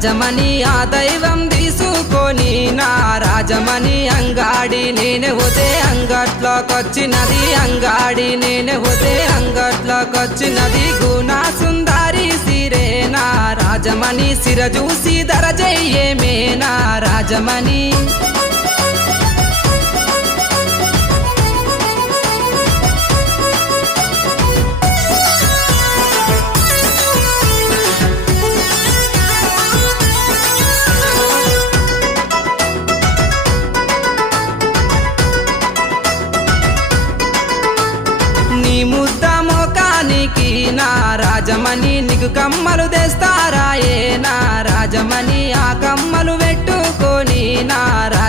రాజమణి ఆ దైవం తీసుకొని నా రాజమణి అంగాడి నేనే ఉదే అంగట్లోకొచ్చినది అంగాడి నేనే ఉదే అంగట్లోకొచ్చినది గుణ సుందరి సిరేనా రాజమణి సిర చూసి దరజయ్యేమే నా రాజమణి నీ ముద్ద మోకానికి నా రాజమణి నీకు కమ్మలు తెస్తారాయే నా రాజమణి ఆ కమ్మలు పెట్టుకొని నా